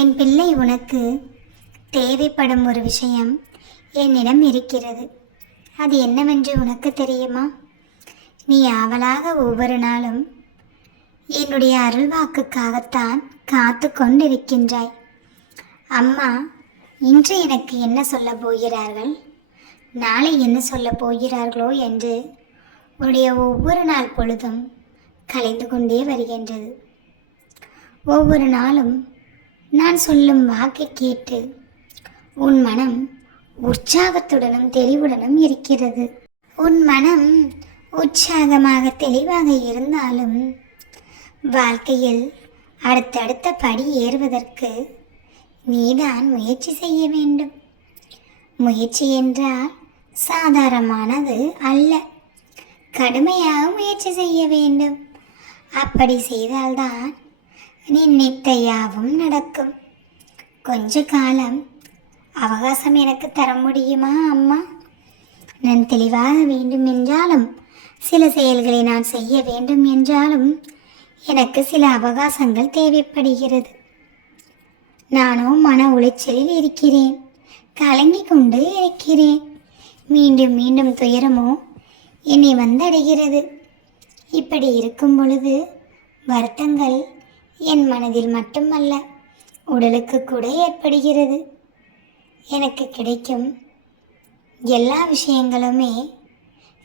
என் பிள்ளை உனக்கு தேவைப்படும் ஒரு விஷயம் என்னிடம் இருக்கிறது. அது என்னவென்று உனக்கு தெரியுமா? நீ ஆவலாக ஒவ்வொரு நாளும் என்னுடைய அருள்வாக்குக்காகத்தான் காத்து கொண்டிருக்கின்றாய். அம்மா இன்று எனக்கு என்ன சொல்ல போகிறார்கள்? நாளை என்ன சொல்ல போகிறார்களோ என்று உன்னுடைய ஒவ்வொரு நாள் பொழுதும் கலைந்து கொண்டே வருகின்றது. ஒவ்வொரு நாளும் நான் சொல்லும் வாக்கை கேட்டு உன் மனம் உற்சாகத்துடனும் தெளிவுடனும் இருக்கிறது. உன் மனம் உற்சாகமாக தெளிவாக இருந்தாலும் வாழ்க்கையில் அடுத்தடுத்த படி ஏறுவதற்கு நீதான் முயற்சி செய்ய வேண்டும். முயற்சி என்றால் சாதாரணமானது அல்ல. கடுமையாக முயற்சி செய்ய வேண்டும். அப்படி செய்தால்தான் நினைத்த யாவும் நடக்கும். கொஞ்ச காலம் அவகாசம் எனக்கு தர முடியுமா அம்மா? நான் தெளிவாக வேண்டும் என்றாலும் சில செயல்களை நான் செய்ய வேண்டும் என்றாலும் எனக்கு சில அவகாசங்கள் தேவைப்படுகிறது. நானோ மன உளைச்சலில் இருக்கிறேன். கலங்கி கொண்டு இருக்கிறேன். மீண்டும் மீண்டும் துயரமோ என்னை வந்தடைகிறது. இப்படி இருக்கும் பொழுது வருத்தங்கள் என் மனதில் மட்டுமல்ல உடலுக்கு கூட ஏற்படுகிறது. எனக்கு கிடைக்கும் எல்லா விஷயங்களுமே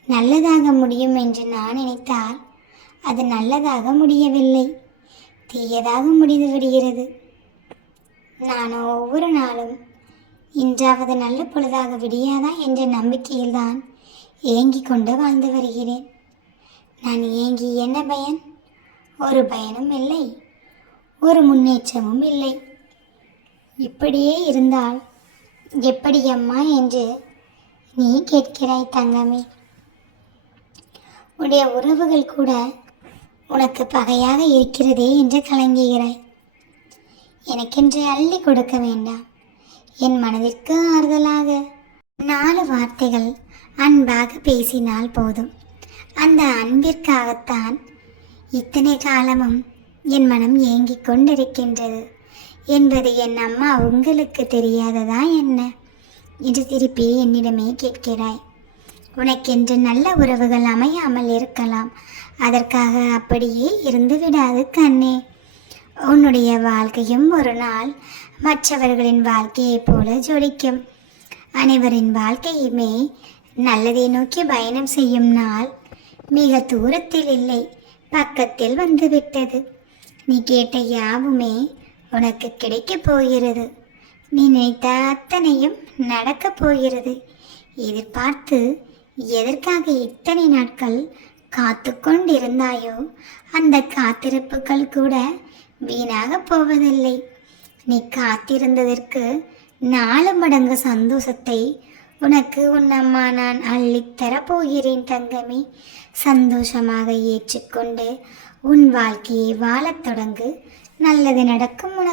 நல்லதாக முடியும் என்று நான் நினைத்தால் அது நல்லதாக முடியவில்லை. தீயதாக முடிந்து விடுகிறது. நான் ஒவ்வொரு நாளும் இன்றாவது நல்ல பொழுதாக விடியாதா என்ற நம்பிக்கையில்தான் ஏங்கி கொண்டு வாழ்ந்து வருகிறேன். நான் ஏங்கி என்ன பயன்? ஒரு பயனும் இல்லை. ஒரு முன்னேற்றமும் இல்லை. இப்படியே இருந்தால் எப்படி அம்மா என்று நீ கேட்கிறாய் தங்கமே? உடைய உறவுகள் கூட உனக்கு பகையாக இருக்கிறதே என்று கலங்குகிறாய். எனக்கென்று அள்ளி கொடுக்க வேண்டாம். என் மனதிற்கு ஆறுதலாக நாலு வார்த்தைகள் அன்பாக பேசினால் போதும். அந்த அன்பிற்காகத்தான் இத்தனை காலமும் என் மனம் ஏங்கிக் கொண்டிருக்கின்றது. என்பது என் அம்மா உங்களுக்கு தெரியாததா என்ன? என்று திருப்பி என்னிடமே கேட்கிறாய். உனக்கென்று நல்ல உறவுகள் அமையாமல் இருக்கலாம். அதற்காக அப்படியே இருந்து விடாது கண்ணே. உன்னுடைய வாழ்க்கையும் ஒரு நாள் மற்றவர்களின் வாழ்க்கையைப் போல ஜொலிக்கும். அனைவரின் வாழ்க்கையுமே நல்லதை நோக்கி பயணம் செய்யும் நாள். மிக தூரத்தில் இல்லை பக்கத்தில் வந்துவிட்டது நீ கேட்ட யாவுமே உனக்கு கிடைக்கப் போகிறது. நீ நினைத்த அத்தனையும் நடக்கப் போகிறது. எதிர்பார்த்து எதற்காக இத்தனை நாட்கள் காத்து கொண்டிருந்தாயோ அந்த காத்திருப்புகள் கூட வீணாக போவதில்லை. நீ காத்திருந்ததற்கு நாலு மடங்கு சந்தோஷத்தை உனக்கு உன் அம்மா நான் அள்ளித்தரப் போகிறேன் தங்கமே. சந்தோஷமாக ஏற்றுக்கொண்டு உன் வாழ்க்கையை வாழத் தொடங்கு. நல்லது நடக்கும் உனக்கு.